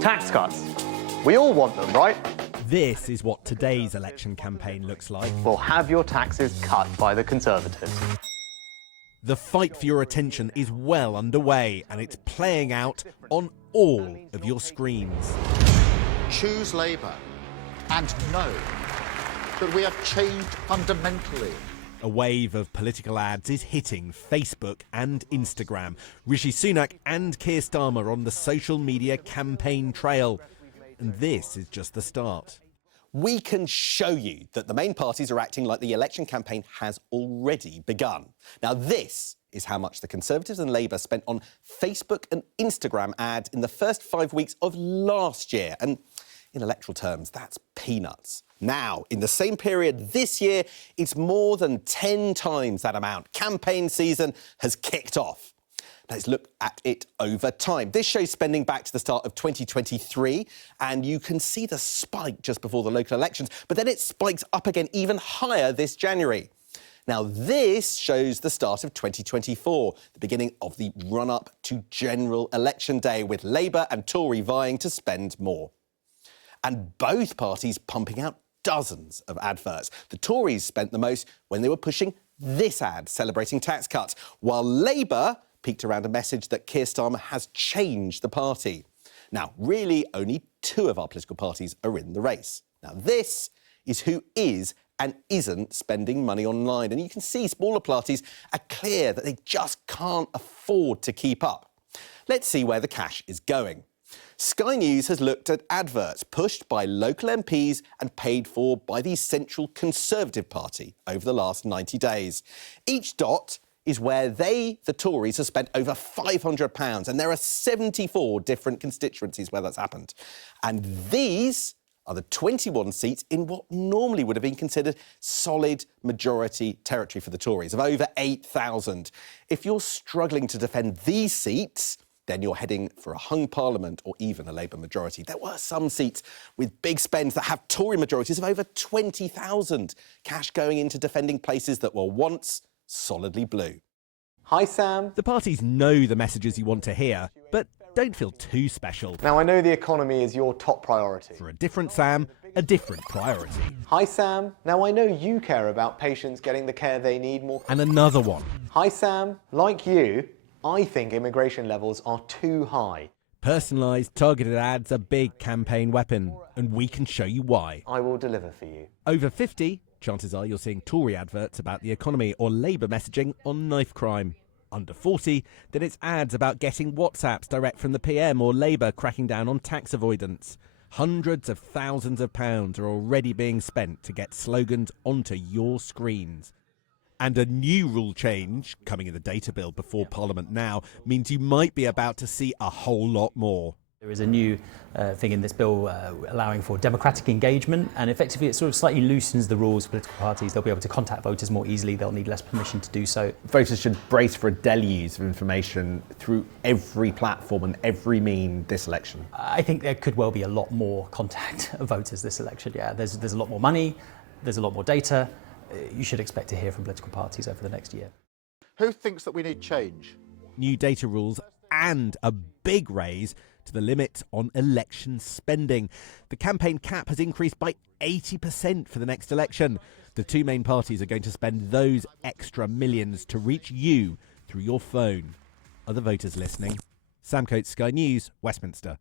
Tax cuts. We all want them, right? This is what today's election campaign looks like. Well, have your taxes cut by the Conservatives. The fight for your attention is well underway, and it's playing out on all of your screens. Choose Labour and know that we have changed fundamentally. A wave of political ads is hitting Facebook and Instagram. Rishi Sunak and Keir Starmer on the social media campaign trail. And this is just the start. We can show you that the main parties are acting like the election campaign has already begun. Now, this is how much the Conservatives and Labour spent on Facebook and Instagram ads in the first 5 weeks of last year. And in electoral terms, that's peanuts. Now, in the same period this year, it's more than 10 times that amount. Campaign season has kicked off. Let's look at it over time. This shows spending back to the start of 2023, and you can see the spike just before the local elections, but then it spikes up again even higher this January. Now, this shows the start of 2024, the beginning of the run-up to general election day, with Labour and Tory vying to spend more. And both parties pumping out dozens of adverts. The Tories spent the most when they were pushing this ad celebrating tax cuts, while Labour peeked around a message that Keir Starmer has changed the party. Now, really, only two of our political parties are in the race. Now, this is who is and isn't spending money online. And you can see smaller parties are clear that they just can't afford to keep up. Let's see where the cash is going. Sky News has looked at adverts pushed by local MPs and paid for by the Central Conservative Party over the last 90 days. Each dot is where the Tories, have spent over £500, and there are 74 different constituencies where that's happened. And these are the 21 seats in what normally would have been considered solid majority territory for the Tories, of over 8,000. If you're struggling to defend these seats, then you're heading for a hung parliament or even a Labour majority. There were some seats with big spends that have Tory majorities of over 20,000. Cash going into defending places that were once solidly blue. Hi, Sam. The parties know the messages you want to hear, but don't feel too special. Now, I know the economy is your top priority. For a different Sam, a different priority. Hi, Sam. Now, I know you care about patients getting the care they need more. And another one. Hi, Sam. Like you, I think immigration levels are too high. Personalised, targeted ads are big campaign weapon, and we can show you why. I will deliver for you. Over 50, chances are you're seeing Tory adverts about the economy or Labour messaging on knife crime. Under 40, then it's ads about getting WhatsApps direct from the PM or Labour cracking down on tax avoidance. Hundreds of thousands of pounds are already being spent to get slogans onto your screens. And a new rule change, coming in the data bill before Parliament now, means you might be about to see a whole lot more. There is a new thing in this bill allowing for democratic engagement, and effectively it sort of slightly loosens the rules for political parties. They'll be able to contact voters more easily, they'll need less permission to do so. Voters should brace for a deluge of information through every platform and every mean this election. I think there could well be a lot more contact of voters this election, yeah. There's a lot more money, there's a lot more data. You should expect to hear from political parties over the next year. Who thinks that we need change? New data rules and a big raise to the limit on election spending. The campaign cap has increased by 80% for the next election. The two main parties are going to spend those extra millions to reach you through your phone. Are the voters listening? Sam Coates, Sky News, Westminster.